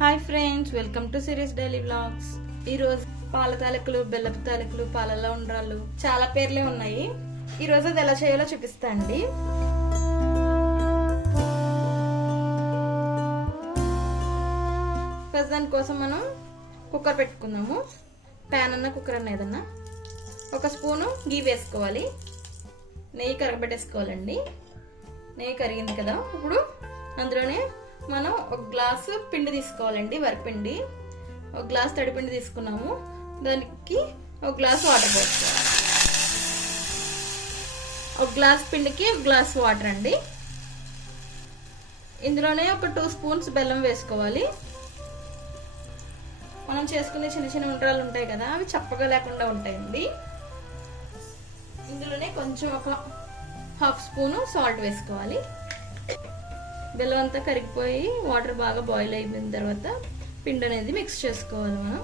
Hi friends, welcome to series daily vlogs. ఈరోజు పాల తాలికలు, బెల్లపు తాలికలు, పాలల్లో ఉండ్రాళ్ళు చాలా పేర్లే ఉన్నాయి. ఈరోజు అది ఎలా చేయాలో చూపిస్తా అండి. ఫస్ట్ దానికోసం మనం కుక్కర్ పెట్టుకుందాము. ప్యాన్ అన్న కుక్కర్ అన్న ఏదన్నా. ఒక స్పూను గీ వేసుకోవాలి. నెయ్యి కరగబెట్టేసుకోవాలండి. నెయ్యి కరిగింది కదా, ఇప్పుడు అందులోనే మనం ఒక గ్లాసు పిండి తీసుకోవాలండి, వరిపిండి. ఒక గ్లాస్ తడిపిండి తీసుకున్నాము, దానికి ఒక గ్లాస్ వాటర్ పోసుకోవాలి. ఒక గ్లాస్ పిండికి ఒక గ్లాస్ వాటర్ అండి. ఇందులోనే ఒక 2 స్పూన్స్ బెల్లం వేసుకోవాలి. మనం చేసుకునే చిన్న చిన్న ఉండ్రాలు ఉంటాయి కదా, అవి చప్పగా లేకుండా ఉంటాయండి. ఇందులోనే కొంచెం ఒక 1/2 స్పూను సాల్ట్ వేసుకోవాలి. బెల్లం అంతా కరిగిపోయి వాటర్ బాగా బాయిల్ అయిపోయిన తర్వాత పిండి అనేది మిక్స్ చేసుకోవాలి. మనం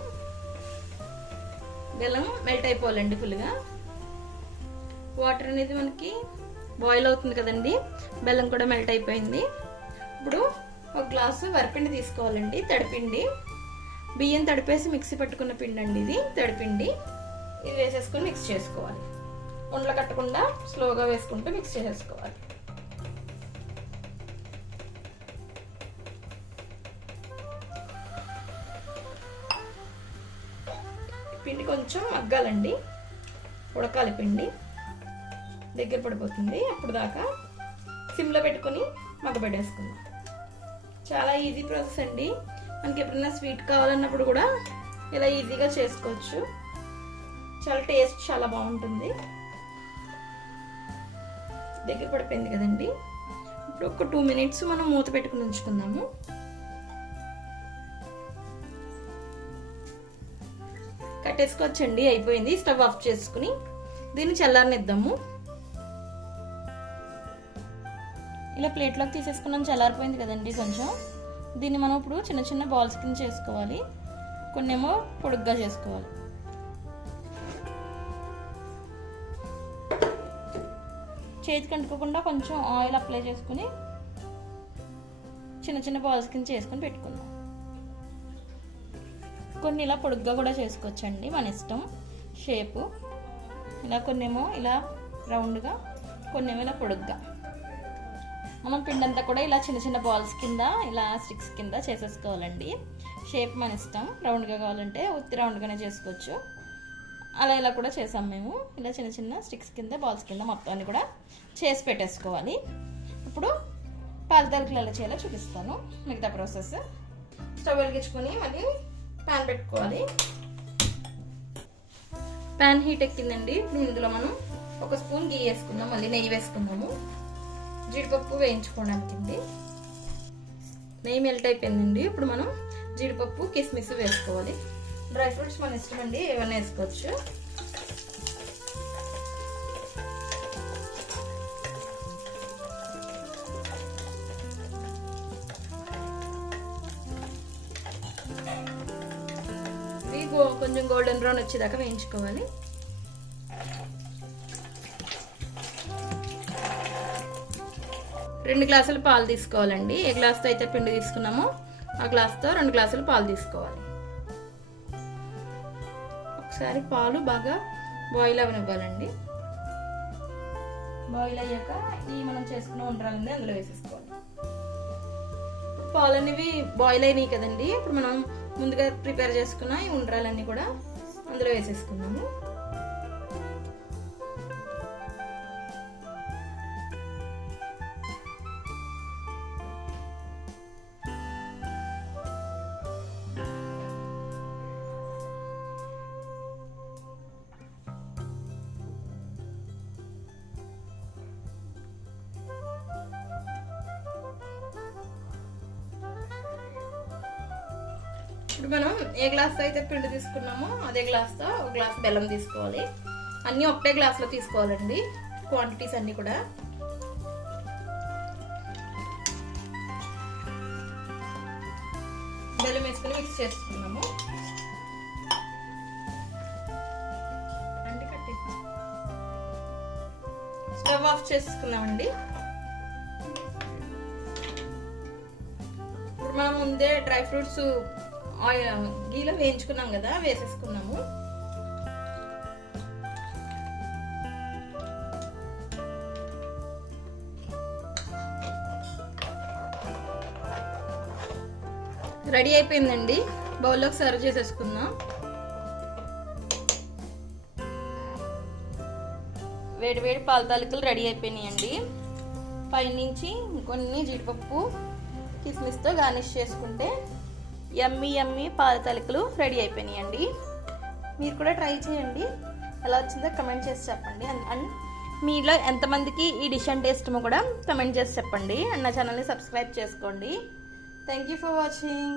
బెల్లం మెల్ట్ అయిపోవాలండి ఫుల్గా. వాటర్ అనేది మనకి బాయిల్ అవుతుంది కదండి, బెల్లం కూడా మెల్ట్ అయిపోయింది. ఇప్పుడు ఒక గ్లాసు వరిపిండి తీసుకోవాలండి, తడిపిండి. బియ్యం తడిపేసి మిక్సీ పట్టుకున్న పిండి అండి ఇది, తడిపిండి. ఇది వేసేసుకొని మిక్స్ చేసుకోవాలి. ఉండలు కట్టకుండా స్లోగా వేసుకుంటూ మిక్స్ చేసేసుకోవాలి. పిండి కొంచెం మగ్గాలండి, ఉడకాలి. పిండి దగ్గర పడిపోతుంది. అప్పుడు దాకా సిమ్లో పెట్టుకొని మగ్గబెట్టేసుకుందాం. చాలా ఈజీ ప్రాసెస్ అండి. మనకి ఎప్పుడైనా స్వీట్ కావాలన్నప్పుడు కూడా ఇలా ఈజీగా చేసుకోవచ్చు. చాలా టేస్ట్ చాలా బాగుంటుంది. దగ్గర పడిపోయింది కదండి. ఇప్పుడు ఒక 2 మినిట్స్ మనం మూత పెట్టుకుని ఉంచుకుందాము. కట్టేసుకోవచ్చండి, అయిపోయింది. స్టవ్ ఆఫ్ చేసుకుని దీన్ని చల్లారనిద్దాము. ఇలా ప్లేట్లోకి తీసేసుకున్నాం, చల్లారిపోయింది కదండి కొంచెం. దీన్ని మనం ఇప్పుడు చిన్న చిన్న బాల్స్ కింద చేసుకోవాలి. కొన్నేమో పొడుగ్గా చేసుకోవాలి. చేతికి అంటుకోకుండా కొంచెం ఆయిల్ అప్లై చేసుకుని చిన్న చిన్న బాల్స్ కింద చేసుకొని పెట్టుకుందాం. కొన్ని ఇలా పొడుగ్గా కూడా చేసుకోవచ్చండి, మన ఇష్టం షేపు. ఇలా కొన్నేమో ఇలా రౌండ్గా, కొన్నేమో ఇలా పొడుగ్గా. మనం పిండి అంతా కూడా ఇలా చిన్న చిన్న బాల్స్ కింద, ఇలా స్టిక్స్ కింద చేసేసుకోవాలండి. షేప్ మన ఇష్టం. రౌండ్గా కావాలంటే ఉత్తి రౌండ్గానే చేసుకోవచ్చు. అలా ఇలా కూడా చేసాం మేము. ఇలా చిన్న చిన్న స్టిక్స్ కింద, బాల్స్ కింద మొత్తాన్ని కూడా చేసి పెట్టేసుకోవాలి. ఇప్పుడు పాల తాలికలు ఎలా చేయాలో చూపిస్తాను, మిగతా ప్రాసెస్. స్టవ్ వెలిగించుకొని మళ్ళీ ప్యాన్ పెట్టుకోవాలి. ప్యాన్ హీట్ ఎక్కిందండి. ఇప్పుడు ఇందులో మనం ఒక స్పూన్ గీ వేసుకుందాం, మళ్ళీ నెయ్యి వేసుకుందాము. జీడిపప్పు వేయించుకోవడానికి. నెయ్యి మెల్ట్ అయిపోయిందండి. ఇప్పుడు మనం జీడిపప్పు, కిస్మిస్ వేసుకోవాలి. డ్రై ఫ్రూట్స్ మన ఇష్టం అండి, ఏమైనా వేసుకోవచ్చు. కొంచెం గోల్డెన్ బ్రౌన్ వచ్చేదాకా వేయించుకోవాలి. రెండు గ్లాసులు పాలు తీసుకోవాలండి. ఏ గ్లాస్తో అయితే పిండి తీసుకున్నామో ఆ గ్లాస్తో 2 గ్లాసులు పాలు తీసుకోవాలి. ఒకసారి పాలు బాగా బాయిల్ అవనివ్వాలండి. బాయిల్ అయ్యాక ఈ మనం చేసుకున్న ఉండ్రాలన్నీ అందులో వేసేసుకోవాలి. పాలు అనేవి బాయిల్ అయినాయి కదండి. ఇప్పుడు మనం ముందుగా ప్రిపేర్ చేసుకున్న ఈ ఉండ్రాలన్నీ కూడా అందులో వేసేసుకున్నాము. ఇప్పుడు మనం ఏ గ్లాస్తో అయితే పిండి తీసుకున్నామో అదే గ్లాస్తో ఒక గ్లాస్ బెల్లం తీసుకోవాలి. అన్నీ ఒకటే గ్లాస్లో తీసుకోవాలండి, క్వాంటిటీస్ అన్నీ కూడా. బెల్లం వేసుకుని మిక్స్ చేసుకున్నాము. స్టవ్ ఆఫ్ చేసుకున్నామండి. ఇప్పుడు మనం ముందే డ్రై ఫ్రూట్స్ గీలో వేయించుకున్నాం కదా, వేసేసుకున్నాము. రెడీ అయిపోయిందండి. బౌల్లోకి సర్వ్ చేసేసుకుందాం. వేడి వేడి పాల తాలికలు రెడీ అయిపోయినాయండి. పైనుంచి కొన్ని జీడిపప్పు కిస్మిస్తో గార్నిష్ చేసుకుంటే యమ్మీ యమ్మీ పాల తాలికలు రెడీ అయిపోయినాయండి. మీరు కూడా ట్రై చేయండి, ఎలా వచ్చిందో కమెంట్ చేసి చెప్పండి. అండ్ మీలో ఎంతమందికి ఈ డిష్ అంటే ఇష్టమో కూడా కమెంట్ చేసి చెప్పండి. అండ్ నా ఛానల్ని సబ్స్క్రైబ్ చేసుకోండి. Thank you for watching.